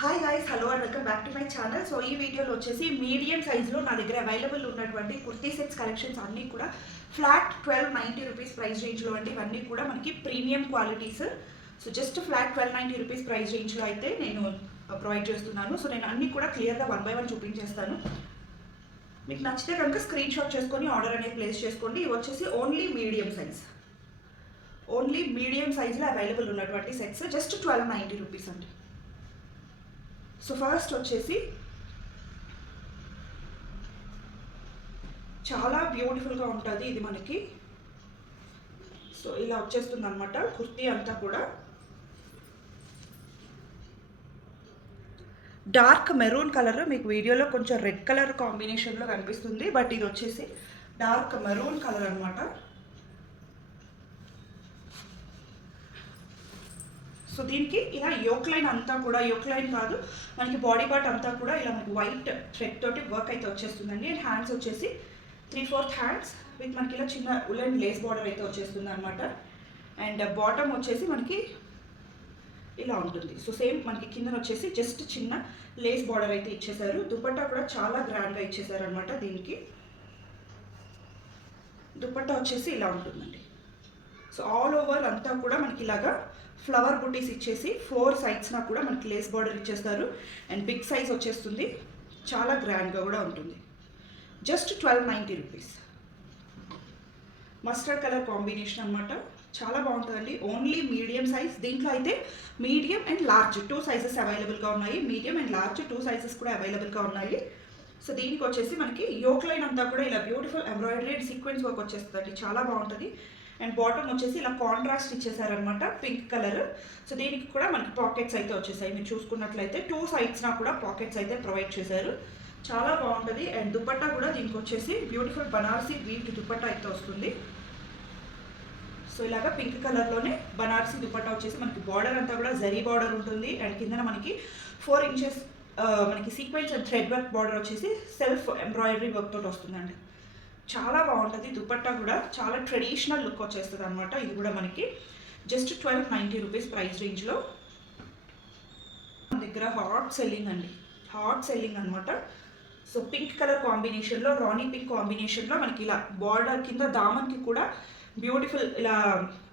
Hi guys, hello and welcome back to my channel. So ఈ వీడియోలో వచ్చేసి medium సైజులో నా దగ్గర అవైలబుల్ ఉన్నటువంటి కుర్తీ సెట్స్ కలెక్షన్స్ అన్నీ కూడా ఫ్లాట్ 1290 రూపీస్ ప్రైస్ రేంజ్లో అండి. ఇవన్నీ కూడా మనకి premium qualities. So just flat 1290 rupees price రేంజ్లో అయితే నేను ప్రొవైడ్ చేస్తున్నాను. సో నేను అన్నీ కూడా క్లియర్గా 1 by 1 చూపించేస్తాను. మీకు నచ్చితే కనుక స్క్రీన్ షాట్ చేసుకొని ఆర్డర్ అనేది ప్లేస్ చేసుకోండి. ఇవి వచ్చేసి ఓన్లీ మీడియం సైజ్లో అవైలబుల్ ఉన్నటువంటి సెట్స్ జస్ట్ 1290 రూపీస్ అండి. సో ఫస్ట్ వచ్చేసి చాలా బ్యూటిఫుల్గా ఉంటుంది ఇది మనకి. సో ఇలా వచ్చేస్తుంది అనమాట కుర్తీ అంతా కూడా. డార్క్ మెరూన్ కలర్, మీకు వీడియోలో కొంచెం రెడ్ కలర్ కాంబినేషన్లో కనిపిస్తుంది, బట్ ఇది వచ్చేసి డార్క్ మెరూన్ కలర్ అనమాట. సో దీనికి ఇలా యోక్ లైన్ అంతా కూడా, యోక్ లైన్ కాదు మనకి బాడీ పార్ట్ అంతా కూడా ఇలా మనకి వైట్ థ్రెడ్ తోటి వర్క్ అయితే వచ్చేస్తుందండి. అండ్ హ్యాండ్స్ వచ్చేసి 3/4 హ్యాండ్స్ విత్ మనకి ఇలా చిన్న ఉలెన్ లేస్ బార్డర్ అయితే వచ్చేస్తుంది అనమాట. అండ్ బాటమ్ వచ్చేసి మనకి ఇలా ఉంటుంది. సో సేమ్ మనకి కింద వచ్చేసి జస్ట్ చిన్న లేస్ బార్డర్ అయితే ఇచ్చేసారు. దుపట్టా కూడా చాలా గ్రాండ్గా ఇచ్చేసారు అనమాట. దీనికి దుపట్టా వచ్చేసి ఇలా ఉంటుందండి. సో ఆల్ ఓవర్ అంతా కూడా మనకి ఇలాగా ఫ్లవర్ బుటీస్ ఇచ్చేసి 4 సైడ్స్నా కూడా మనకి లేస్ బార్డర్ ఇచ్చేస్తారు. అండ్ బిగ్ సైజ్ వచ్చేస్తుంది, చాలా గ్రాండ్గా కూడా ఉంటుంది. Just 1290 rupees. Mustard colour combination అనమాట, చాలా బాగుంటుందండి. Only medium size. దీంట్లో అయితే మీడియం అండ్ లార్జ్ 2 సైజెస్ అవైలబుల్గా ఉన్నాయి. మీడియం అండ్ లార్జ్ 2 సైజెస్ కూడా అవైలబుల్గా ఉన్నాయి. సో దీనికి వచ్చేసి మనకి యోక్ లైన్ అంతా కూడా ఇలా beautiful embroidery and sequence work వచ్చేస్తుంది, చాలా బాగుంటుంది. అండ్ బాటమ్ వచ్చేసి ఇలా కాంట్రాస్ట్ ఇచ్చేసారనమాట, పింక్ కలర్. సో దీనికి కూడా మనకి పాకెట్స్ అయితే వచ్చేసాయి. మీరు చూసుకున్నట్లయితే 2 సైడ్స్నా కూడా పాకెట్స్ అయితే ప్రొవైడ్ చేశారు, చాలా బాగుంటుంది. అండ్ దుపట్టా కూడా దీనికి వచ్చేసి బ్యూటిఫుల్ బనారసీ వీట్ దుపట్టా అయితే వస్తుంది. సో ఇలాగా పింక్ కలర్లోనే బనారసీ దుపట్టా వచ్చేసి మనకి బార్డర్ అంతా కూడా జరీ బార్డర్ ఉంటుంది. అండ్ కింద మనకి 4 ఇంచెస్ మనకి sequence and thread work border వచ్చేసి సెల్ఫ్ ఎంబ్రాయిడరీ వర్క్ తోటి వస్తుందండి. చాలా బాగుంటుంది. దుపట్టా కూడా చాలా ట్రెడిషనల్ లుక్ వచ్చేస్తుంది అనమాట. ఇది కూడా మనకి జస్ట్ 1290 రూపీస్ ప్రైస్ రేంజ్లో. మన దగ్గర హాట్ సెల్లింగ్ అనమాట. సో పింక్ కలర్ కాంబినేషన్లో, రాణి పింక్ కాంబినేషన్లో మనకి ఇలా బార్డర్ కింద దామన్కి కూడా బ్యూటిఫుల్ ఇలా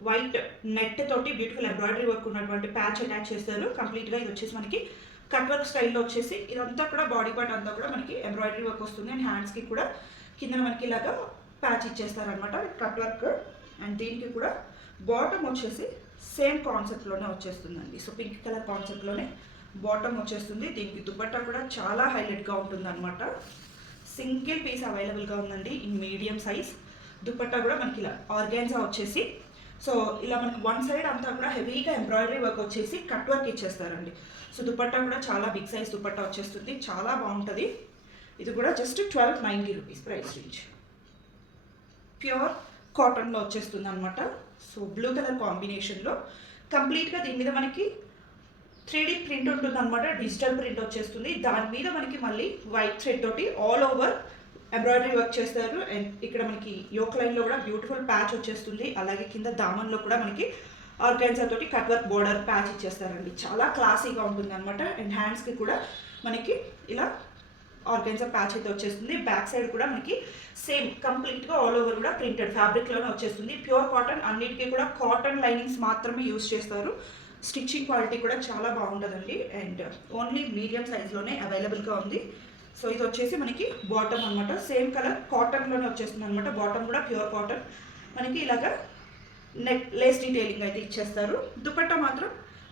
వైట్ నెట్ తోటి బ్యూటిఫుల్ ఎంబ్రాయిడరీ వర్క్ ఉన్నటువంటి ప్యాచ్ అటాచ్ చేస్తారు కంప్లీట్గా. ఇది వచ్చేసి మనకి కట్ వర్క్ స్టైల్లో వచ్చేసి ఇదంతా కూడా బాడీ పార్ట్ అంతా కూడా మనకి ఎంబ్రాయిడరీ వర్క్ వస్తుంది. అండ్ హ్యాండ్స్కి కూడా కింద మనకి ఇలాగా ప్యాచ్ ఇచ్చేస్తారనమాట కట్ వర్క్. అండ్ దీనికి కూడా బాటమ్ వచ్చేసి సేమ్ కాన్సెప్ట్లోనే వచ్చేస్తుందండి. సో పింక్ కలర్ కాన్సెప్ట్లోనే బాటమ్ వచ్చేస్తుంది. దీనికి దుపట్టా కూడా చాలా హైలైట్గా ఉంటుంది అనమాట. సింగిల్ పీస్ అవైలబుల్గా ఉందండి ఇన్ మీడియం సైజ్. దుపట్టా కూడా మనకి ఇలా ఆర్గాన్జా వచ్చేసి, సో ఇలా మనకి 1 సైడ్ అంతా కూడా హెవీగా ఎంబ్రాయిడరీ వర్క్ వచ్చేసి కట్ వర్క్ ఇచ్చేస్తారండి. సో దుపట్టా కూడా చాలా బిగ్ సైజ్ దుపట్టా వచ్చేస్తుంది, చాలా బాగుంటుంది. ఇది కూడా just 1290 rupees price range. Pure కాటన్లో వచ్చేస్తుంది అనమాట. సో బ్లూ కలర్ కాంబినేషన్లో కంప్లీట్గా దీని మీద మనకి 3D ప్రింట్ ఉంటుంది అనమాట, డిజిటల్ ప్రింట్ వచ్చేస్తుంది. దాని మీద మనకి మళ్ళీ వైట్ థ్రెడ్ తోటి ఆల్ ఓవర్ ఎంబ్రాయిడరీ వర్క్ చేస్తారు. అండ్ ఇక్కడ మనకి యోక్ లైన్లో కూడా బ్యూటిఫుల్ ప్యాచ్ వచ్చేస్తుంది. అలాగే కింద దామన్లో కూడా మనకి ఆర్గాన్జా తోటి కట్ వర్క్ బోర్డర్ ప్యాచ్ ఇచ్చేస్తారండి, చాలా క్లాసీగా ఉంటుంది అనమాట. అండ్ హ్యాండ్స్కి కూడా మనకి ఇలా ఆర్గాన్జా ప్యాచ్ అయితే వచ్చేస్తుంది. బ్యాక్ సైడ్ కూడా మనకి సేమ్ కంప్లీట్గా ఆల్ ఓవర్ కూడా ప్రింటెడ్ ఫ్యాబ్రిక్లోనే వచ్చేస్తుంది. ప్యూర్ కాటన్, అన్నిటికీ కూడా కాటన్ లైనింగ్స్ మాత్రమే యూజ్ చేస్తారు. స్టిచ్చింగ్ క్వాలిటీ కూడా చాలా బాగుంటుందండి. అండ్ ఓన్లీ మీడియం సైజ్లోనే అవైలబుల్గా ఉంది. సో ఇది వచ్చేసి మనకి బాటమ్ అనమాట, సేమ్ కలర్ కాటన్లోనే వచ్చేస్తుంది అనమాట. బాటమ్ కూడా ప్యూర్ కాటన్, మనకి ఇలాగా నెక్ లేస్ డీటెయిలింగ్ అయితే ఇచ్చేస్తారు. దుపట్టా మాత్రం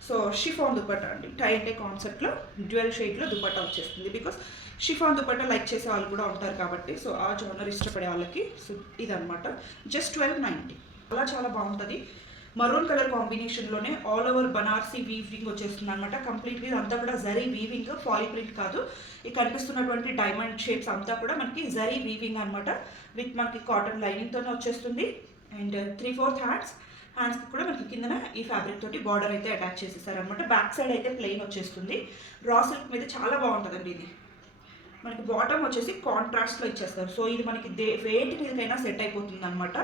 సో షిఫాన్ దుపట్టా అండి, టై అండ్ టై కాన్సెప్ట్లో డ్యూయల్ షేడ్లో దుపట్టా వచ్చేస్తుంది. బికాస్ షిఫాన్ దుపట్టా లైక్ చేసే వాళ్ళు కూడా ఉంటారు కాబట్టి, సో ఆ జోనర్ ఇష్టపడే వాళ్ళకి సో ఇదనమాట జస్ట్ 1290. చాలా బాగుంటుంది. మరూన్ కలర్ కాంబినేషన్లోనే ఆల్ ఓవర్ బనారసీ వీవింగ్ వచ్చేస్తుంది అనమాట. కంప్లీట్గా ఇదంతా కూడా జరీ వీవింగ్, ఫాలీ ప్రింట్ కాదు. ఈ కనిపిస్తున్నటువంటి డైమండ్ షేప్స్ అంతా కూడా మనకి జరీ వీవింగ్ అనమాట, విత్ మనకి కాటన్ లైనింగ్తోనే వచ్చేస్తుంది. అండ్ 3/4 హ్యాండ్స్కి కూడా మనకి కిందన ఈ ఫ్యాబ్రిక్ తోటి బార్డర్ అయితే అటాచ్ చేసేసారనమాట. బ్యాక్ సైడ్ అయితే ప్లెయిన్ వచ్చేస్తుంది. రా సిల్క్ మీద చాలా బాగుంటుందండి ఇది. మనకి బాటమ్ వచ్చేసి కాంట్రాస్ట్లో ఇచ్చేస్తారు. సో ఇది మనకి వేటి మీదకైనా సెట్ అయిపోతుంది అనమాట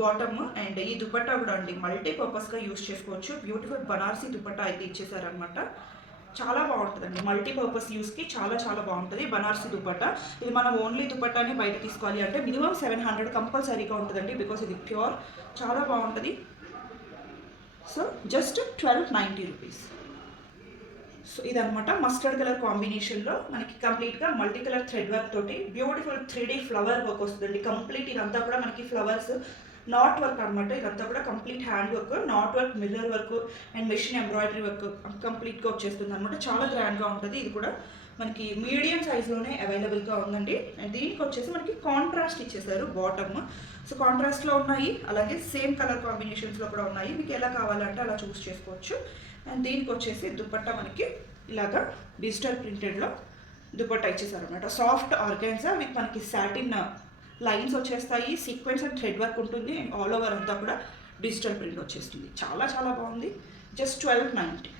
బాటమ్. అండ్ ఈ దుపట్టా కూడా అండి మల్టీపర్పస్గా యూస్ చేసుకోవచ్చు. బ్యూటిఫుల్ బనారసీ దుపట్టా అయితే ఇచ్చేసారనమాట. చాలా బాగుంటుందండి, మల్టీపర్పస్ యూస్కి చాలా చాలా బాగుంటుంది. బనారసి దుపట్టా, ఇది మనం ఓన్లీ దుపట్టాని బయట తీసుకోవాలి అంటే మినిమం 700 కంపల్సరీగా ఉంటుందండి, బికాస్ ఇది ప్యూర్, చాలా బాగుంటుంది. So just 1290 rupees. సో ఇదనమాట మస్టర్డ్ కలర్ కాంబినేషన్లో మనకి కంప్లీట్గా మల్టీ కలర్ థ్రెడ్ వర్క్ తోటి బ్యూటిఫుల్ 3D ఫ్లవర్ వర్క్ వస్తుందండి. కంప్లీట్ ఇదంతా కూడా మనకి ఫ్లవర్స్ నాట్ వర్క్ అనమాట, ఇదంతా కూడా complete hand work, not work, mirror work and machine embroidery work కంప్లీట్గా వచ్చేస్తుంది అనమాట. చాలా గ్రాండ్గా ఉంటుంది. ఇది కూడా మనకి మీడియం సైజ్లోనే అవైలబుల్గా ఉందండి. అండ్ దీనికి వచ్చేసి మనకి కాంట్రాస్ట్ ఇచ్చేసారు బాటమ్. సో కాంట్రాస్ట్లో ఉన్నాయి, అలాగే సేమ్ కలర్ కాంబినేషన్స్లో కూడా ఉన్నాయి. మీకు ఎలా కావాలంటే అలా చూస్ చేసుకోవచ్చు. అండ్ దీనికి వచ్చేసి దుపట్టా మనకి ఇలాగా డిజిటల్ ప్రింటెడ్లో దుపట్టా ఇచ్చేసారు అనమాట. సాఫ్ట్ ఆర్గాన్జా విత్ మనకి సాటిన్ లైన్స్ వచ్చేస్తాయి, సీక్వెన్స్ అండ్ థ్రెడ్ వర్క్ ఉంటుంది. అండ్ ఆల్ ఓవర్ అంతా కూడా డిజిటల్ ప్రింట్ వచ్చేస్తుంది. చాలా చాలా బాగుంది. జస్ట్ 1290.